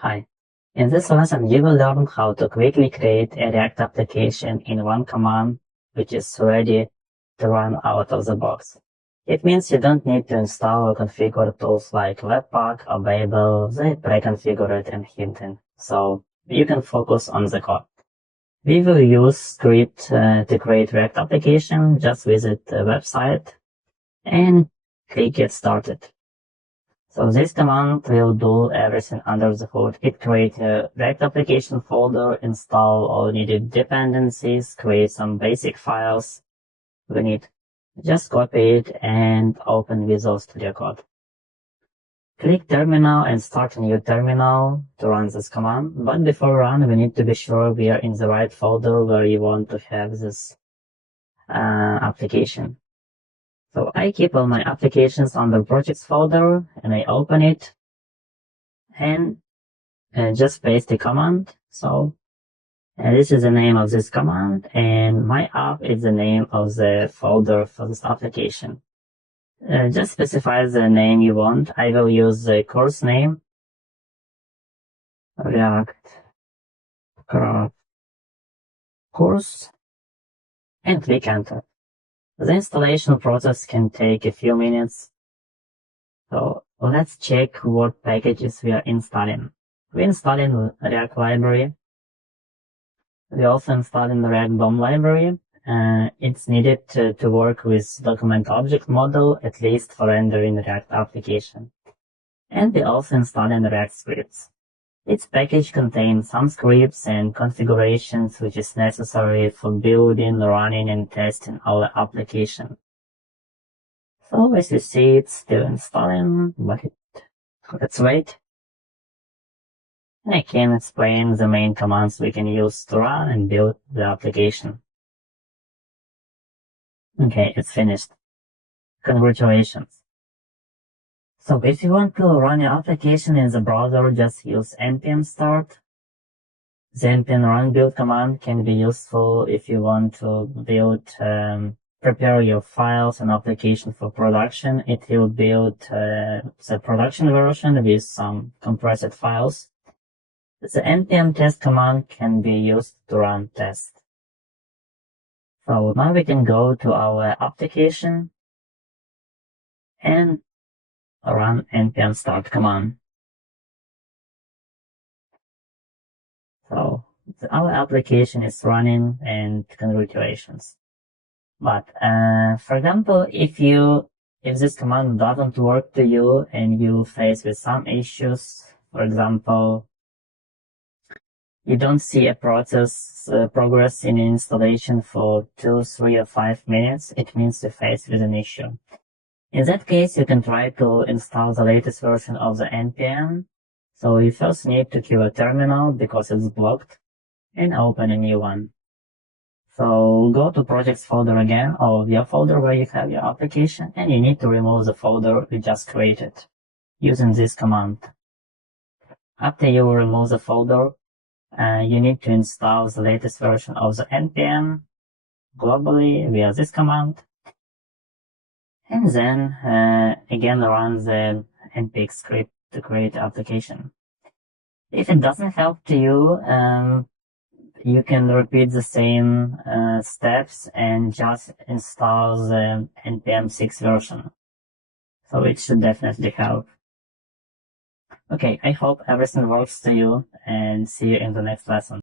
Hi. In this lesson, you will learn how to quickly create a React application in one command, which is ready to run out of the box. It means you don't need to install or configure tools like Webpack or Babel. They pre-configure it and hidden, so you can focus on the code. We will use script to create React application. Just visit the website and click Get Started. So this command will do everything under the hood. It creates a React application folder, install all needed dependencies, create some basic files we need. Just copy it and open Visual Studio Code. Click Terminal and start a new terminal to run this command. But before run, we need to be sure we are in the right folder where you want to have this application. So I keep all my applications under projects folder and I open it and just paste the command. So this is the name of this command and my app is the name of the folder for this application. Just specify the name you want. I will use the course name, React course, and click enter. The installation process can take a few minutes. So let's check what packages we are installing. We installing React library. We also installing the React DOM library. It's needed to work with document object model, at least for rendering React application. And we also installing React scripts. Its package contains some scripts and configurations which is necessary for building, running, and testing our application. So as you see, it's still installing, but let's wait. And I can explain the main commands we can use to run and build the application. Okay, it's finished. Congratulations. So if you want to run your application in the browser, just use npm start. The npm run build command can be useful if you want to build, prepare your files and application for production. It will build the production version with some compressed files. The npm test command can be used to run tests. So now we can go to our application and run npm start command. So our application is running and congratulations. But for example, if this command doesn't work to you and you face with some issues, for example, you don't see a process progress in installation for 2, 3, or 5 minutes, it means you face with an issue. In that case, you can try to install the latest version of the npm. So you first need to kill a terminal because it's blocked and open a new one. So go to projects folder again, or your folder where you have your application, and you need to remove the folder you just created using this command. After you remove the folder, you need to install the latest version of the npm globally via this command. And then again run the npx script to create the application. If it doesn't help to you, you can repeat the same steps and just install the npm 6 version. So it should definitely help. Okay, I hope everything works to you and see you in the next lesson.